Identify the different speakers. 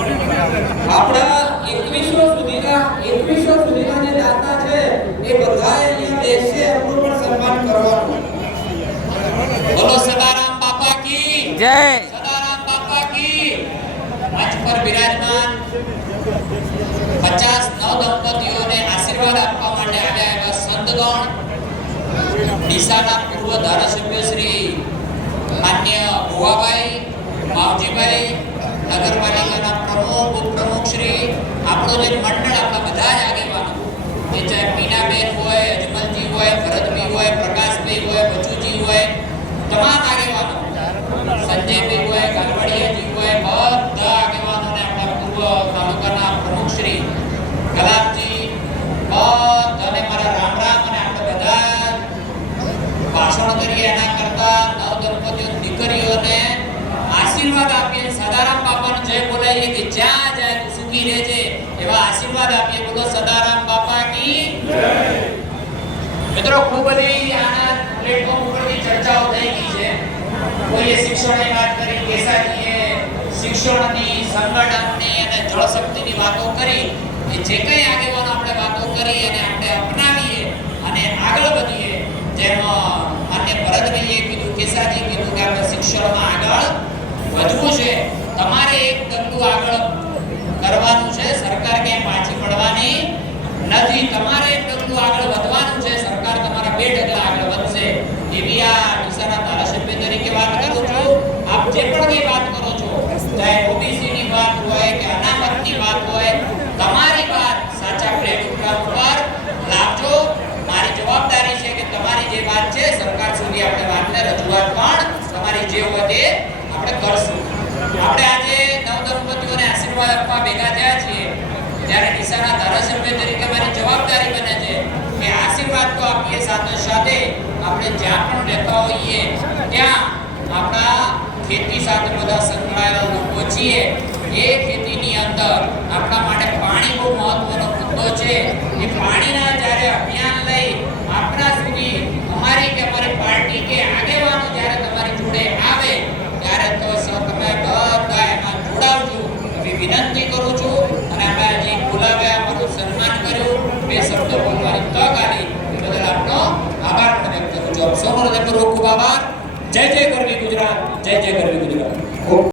Speaker 1: આપણા એકવીસો સુધીના એકવીસો સુધીના જે દાતા છે એ બધાએ અહીંયા દેશે એમનું પણ સન્માન કરવાનું. બોલો સદારામ બાપા કી
Speaker 2: જય.
Speaker 1: સદારામ બાપા કી. મંચ પર બિરાજમાન પચાસ નવ દંપતીઓને આશીર્વાદ આપવા માટે આવ્યા એવા સંતગણ ડીસાના પૂર્વ ધારાસભ્ય શ્રી માન્ય ભુવાભાઈ માવજીભાઈ નગરપાલિકાના પ્રમુખ ઉપપ્રમુખ શ્રી, આપણું જે મંડળ આપણા બધા જ આગેવાનો. એ ચાહે મીનાબેન હોય, અજમલજી હોય ભરતભાઈ હોય, પ્રકાશભાઈ હોય, બચુજી હોય, તમામ આગેવાનો. સંજયભાઈ હોય કાલવડિયાજી હોય બધા આગેવાનોને આપણા પૂર્વ તાલુકાના પ્રમુખ શ્રી કલાપજી બધાને મારા રામ રામ અને આપણે બધા ભાષણ કરીએ એના કરતા નવ દંપતીઓ દીકરીઓને આશીર્વાદ આપીએ સદારામ બાપાનો જય બોલાવીએ કે જ્યાં જાય સુખી રહેજે એવા આશીર્વાદ આપીએ બોલો સદારામ બાપા કી મિત્રો, ખૂબ બધી આના પ્લેટફોર્મ ઉપરની ચર્ચાઓ થઈ ગઈ છે. કોઈએ શિક્ષણની વાત કરી કેસાજીએ શિક્ષણની સંગઠનની અને જળશક્તિની વાતો કરી એ જે કંઈ આગેવાનો આપણે વાતો કરી અને આપણે અપનાવીએ અને આગળ વધીએ, જેમ માન્ય ભરતભાઈએ કીધું કેસાજી કીધું કે આપણે શિક્ષણમાં આગળ વધવું છે તમારે એક ડગલું આગળ કરવાનું છે સરકાર ક્યાંય પાછી પડવાની નથી તમારે એક ડગલું આગળ વધવાનું છે, સરકાર તમારા બે ડગલા આગળ વધશે. એવી આ ડીસાના ધારાસભ્ય તરીકે વાત કરું છું. આપ જે પણ કંઈ વાત કરો છો, ચાહે ઓબીસી ની વાત હોય કે અનામતની વાત હોય, તમારી વાત સાચા પ્લેટફોર્મ પર લાવજો. મારી જવાબદારી છે કે તમારી જે વાત છે, સરકાર સુધી આપણે વાતને રજૂઆત પણ તમારી જે હોય તે આપણે કરશું. આપણે આજે નવ દંપતીઓને આશીર્વાદ આપવા ભેગા થયા છીએ. ત્યારે ધારાસભ્ય તરીકે મારી જવાબદારી બને છે કે આશીર્વાદ તો આપીએ, સાથે સાથે આપણે જ્યાં પણ રહેતા હોઈએ, ત્યાં આપણા ખેતી સાથે બધા સંકળાયેલા લોકો છીએ. એ ખેતીની અંદર આપણા માટે પાણી બહુ મહત્વનો મુદ્દો છે. એ પાણીના વ્યક્ત કરું છું આપ સૌનો હૃદયપૂર્વક ખૂબ આભાર